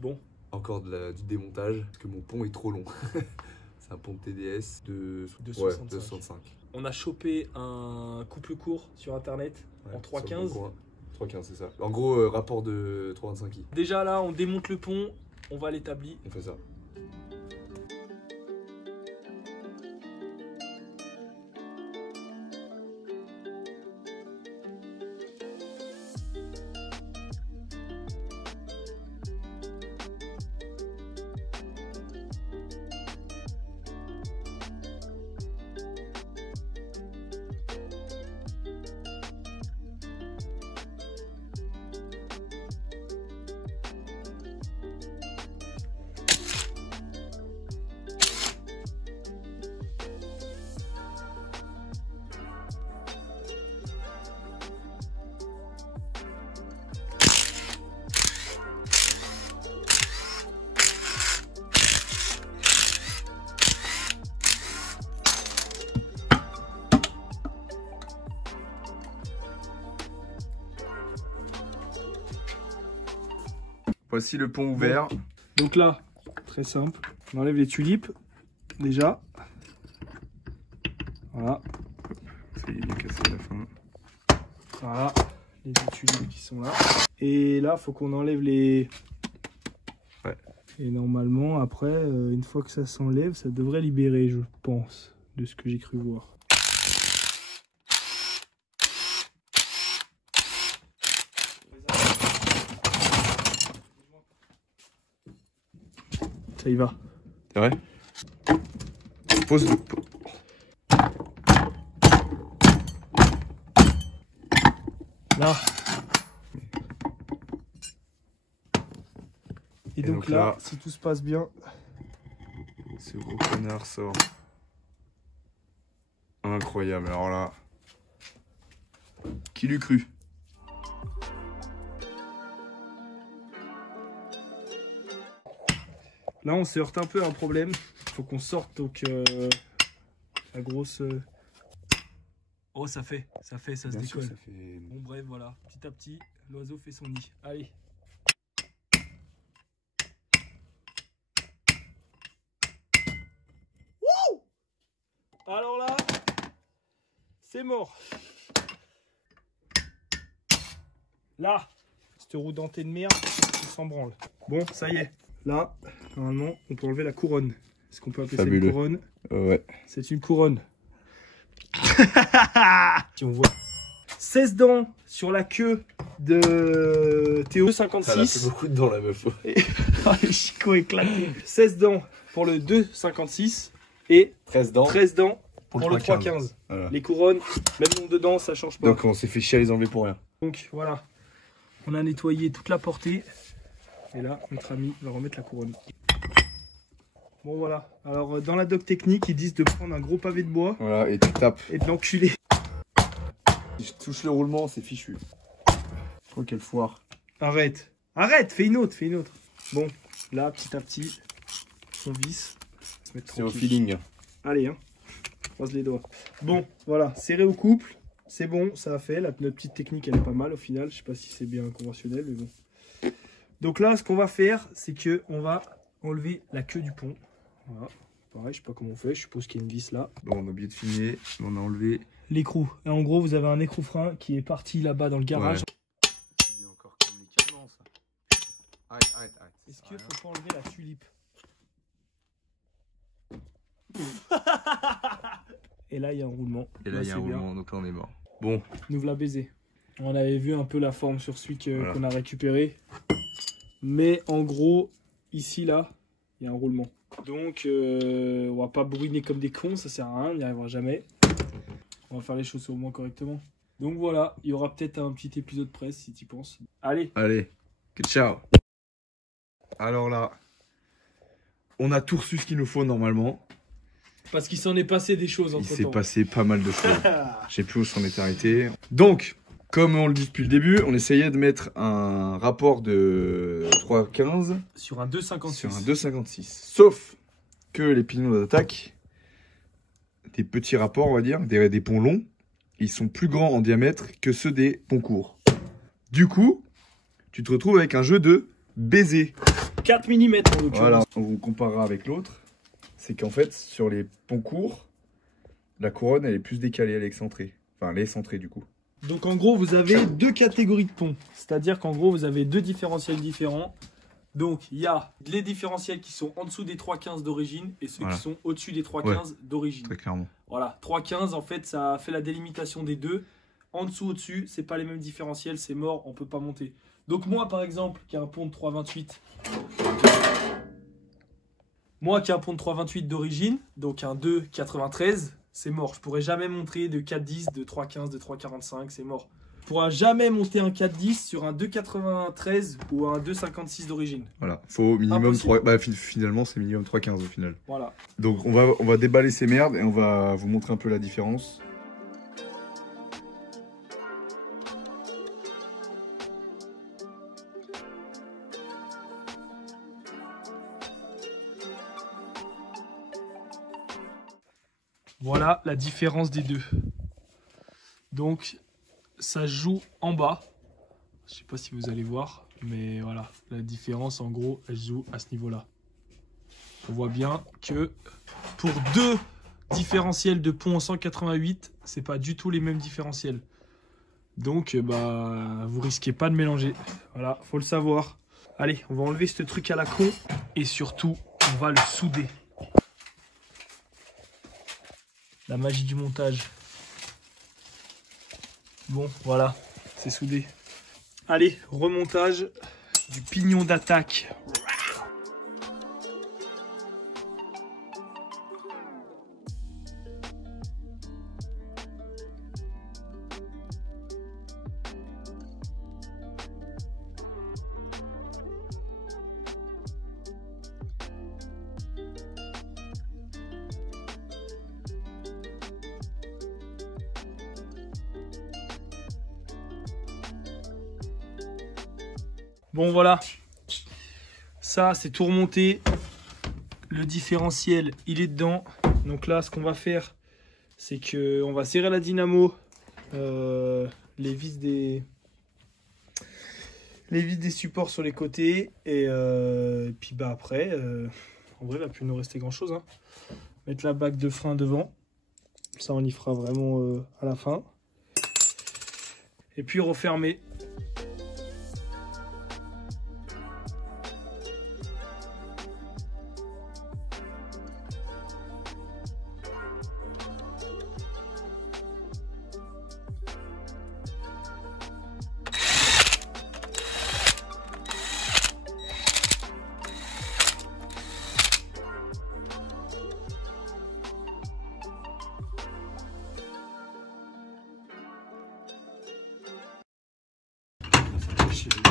Bon. Encore du démontage, parce que mon pont est trop long. C'est un pont de TDS de 265. On a chopé un couple court sur internet en 3,15. 3,15 c'est ça. En gros, rapport de 3,25i. Déjà là, on démonte le pont, on va l'établir. On fait ça. Voici le pont ouvert. Donc là, très simple, on enlève les tulipes, déjà. Voilà. Ça y est, bien cassé à la fin. Voilà, les deux tulipes qui sont là. Et là, il faut qu'on enlève les... Ouais. Et normalement, après, une fois que ça s'enlève, ça devrait libérer, je pense, de ce que j'ai cru voir. Ça y va. C'est vrai? Pose le... Là. Et donc là, si tout se passe bien... Ce gros connard sort. Incroyable, alors là... Qui l'eût cru? Là, on se heurte un peu à un problème. Il faut qu'on sorte donc la grosse... Oh, ça se décolle. Ça fait... Bon, bref, voilà. Petit à petit, l'oiseau fait son nid. Allez. Wouh! Alors là, c'est mort. Là, cette roue dentée de merde, on s'en branle. Bon, ça y est. Là, normalement, on peut enlever la couronne. Est-ce qu'on peut appeler ça une couronne? Ouais. C'est une couronne. Si on voit 16 dents sur la queue de Théo 56. Ça a fait beaucoup de dents la meuf. Les chicots éclatés. 16 dents pour le 2,56 et 13 dents pour le 3,15. Voilà. Les couronnes, même nombre de dents, ça change pas. Donc on s'est fait chier à les enlever pour rien. Donc voilà, on a nettoyé toute la portée. Et là, notre ami va remettre la couronne. Bon voilà, alors dans la doc technique, ils disent de prendre un gros pavé de bois. Voilà, et tu tapes. Et de l'enculer. Si je touche le roulement, c'est fichu. Oh, quelle foire. Arrête, arrête, fais une autre, Bon, là, petit à petit, on visse. C'est au feeling. Allez, hein, croise les doigts. Bon, voilà, serré au couple. C'est bon, ça a fait. Notre petite technique, elle est pas mal au final. Je sais pas si c'est bien conventionnel, mais bon. Donc là, ce qu'on va faire, c'est que on va enlever la queue du pont. Voilà. Pareil, je sais pas comment on fait. Je suppose qu'il y a une vis là. Bon, on a oublié de filmer. On a enlevé l'écrou. Et en gros, vous avez un écrou frein qui est parti là-bas dans le garage. Ouais. Il y a encore comme les canons, ça. Arrête. Est-ce qu'il faut pas enlever la tulipe? Et là, il y a un roulement. Et là, il y a un roulement. Donc là, on est mort. Bon. Nous voilà baisés. On avait vu un peu la forme sur celui qu'on a récupéré. Mais en gros, ici, là, il y a un roulement. Donc, on va pas bruiner comme des cons, ça sert à rien, on n'y arrivera jamais. On va faire les choses au moins correctement. Donc voilà, il y aura peut-être un petit épisode presse si tu y penses. Allez, Ciao. Alors là, on a tout reçu ce qu'il nous faut normalement. Parce qu'il s'en est passé des choses entre temps. Il s'est passé pas mal de choses. Je sais plus où s'en est arrêté. Donc, comme on le dit depuis le début, on essayait de mettre un rapport de 3,15 sur un 2,56. Sur un 2,56. Sauf que les pignons d'attaque, des petits rapports, on va dire, des ponts longs, ils sont plus grands en diamètre que ceux des ponts courts. Du coup, tu te retrouves avec un jeu de baiser. 4 mm en l'occurrence. Voilà, on comparera avec l'autre. C'est qu'en fait, sur les ponts courts, la couronne, elle est plus décalée, elle est excentrée. Enfin, elle est excentrée du coup. Donc en gros, vous avez deux catégories de ponts. C'est-à-dire qu'en gros, vous avez deux différentiels différents. Donc il y a les différentiels qui sont en dessous des 3,15 d'origine et ceux qui sont au-dessus des 3,15 d'origine. Très clairement. Voilà, 3,15 en fait, ça fait la délimitation des deux. En dessous, au-dessus, c'est pas les mêmes différentiels, c'est mort, on peut pas monter. Donc moi par exemple, qui a un pont de 3,28. Moi qui ai un pont de 3,28 d'origine, donc un 2,93, c'est mort. Je pourrais jamais monter de 4,10, de 3,15, de 3,45, c'est mort. Je pourrais jamais monter un 4,10 sur un 2,93 ou un 2,56 d'origine. Voilà, faut minimum 3. Bah, finalement, c'est minimum 3,15 au final. Voilà. Donc on va déballer ces merdes et on va vous montrer un peu la différence. Voilà la différence des deux. Donc, ça joue en bas. Je sais pas si vous allez voir, mais voilà, la différence en gros, elle joue à ce niveau-là. On voit bien que pour deux différentiels de pont en 188, c'est pas du tout les mêmes différentiels. Donc, bah, vous risquez pas de mélanger. Voilà, faut le savoir. Allez, on va enlever ce truc à la con et surtout, on va le souder. La magie du montage. Bon, voilà, c'est soudé. Allez, remontage du pignon d'attaque. Bon voilà, ça c'est tout remonté, le différentiel il est dedans. Donc là ce qu'on va faire c'est que on va serrer la dynamo, les vis des supports sur les côtés et puis bah après en vrai il va plus nous rester grand chose, hein. Mettre la bague de frein devant, ça on y fera vraiment à la fin, et puis refermer.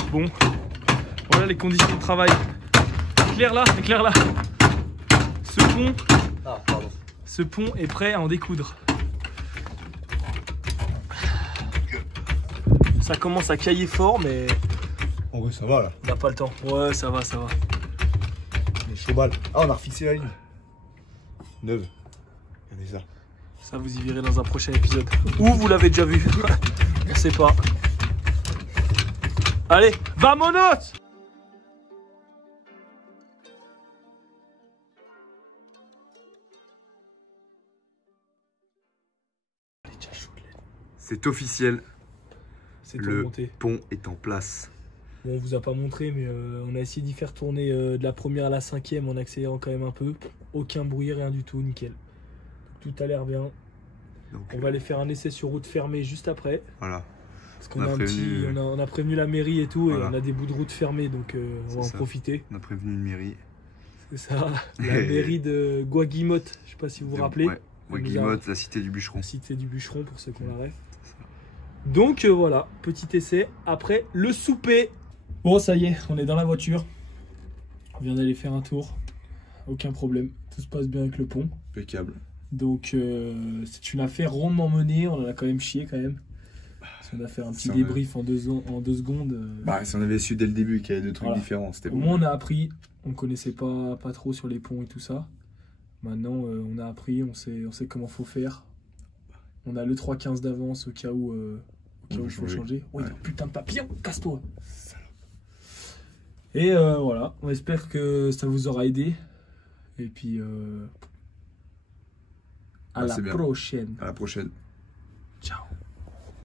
Bon, voilà les conditions de travail. Éclaire là, éclaire là. Ce pont est prêt à en découdre. Ça commence à cailler fort, mais En vrai, ça va là. on n'a pas le temps. Ouais, ça va, ça va. Les chaud balles. Ah, on a refixé la ligne. Neuve. Regardez ça. Ça, vous y verrez dans un prochain épisode. Ou vous l'avez déjà vu. On sait pas. Allez, vamonos! C'est officiel. C'est tout Le remonté. pont est en place. Bon, on vous a pas montré, mais on a essayé d'y faire tourner de la première à la cinquième en accélérant quand même un peu. Aucun bruit, rien du tout, nickel. Tout a l'air bien. Donc, on va aller faire un essai sur route fermée juste après. Voilà. Parce qu'on on a prévenu la mairie et tout, Voilà. Et on a des bouts de route fermés, donc on va en profiter. On a prévenu une mairie. C'est ça, la mairie de Guaguimotte, je sais pas si vous vous rappelez. Ouais, Guaguimotte, la cité du bûcheron. La cité du bûcheron pour ceux qui ont la ref. Donc voilà, petit essai. Après le souper. Bon, ça y est, on est dans la voiture. On vient d'aller faire un tour. Aucun problème, tout se passe bien avec le pont. Impeccable. Donc c'est une affaire rondement menée, on en a quand même chié quand même. On a fait un petit débrief en deux secondes. Bah, si on avait su dès le début qu'il y avait deux trucs différents, c'était bon. Au moins on a appris, on connaissait pas trop sur les ponts et tout ça. Maintenant on a appris, on sait comment faut faire. On a le 3,15 d'avance au cas où il faut changer. Oh, il y a un putain de papillon, casse-toi. Et voilà, on espère que ça vous aura aidé. Et puis, à la prochaine. À la prochaine.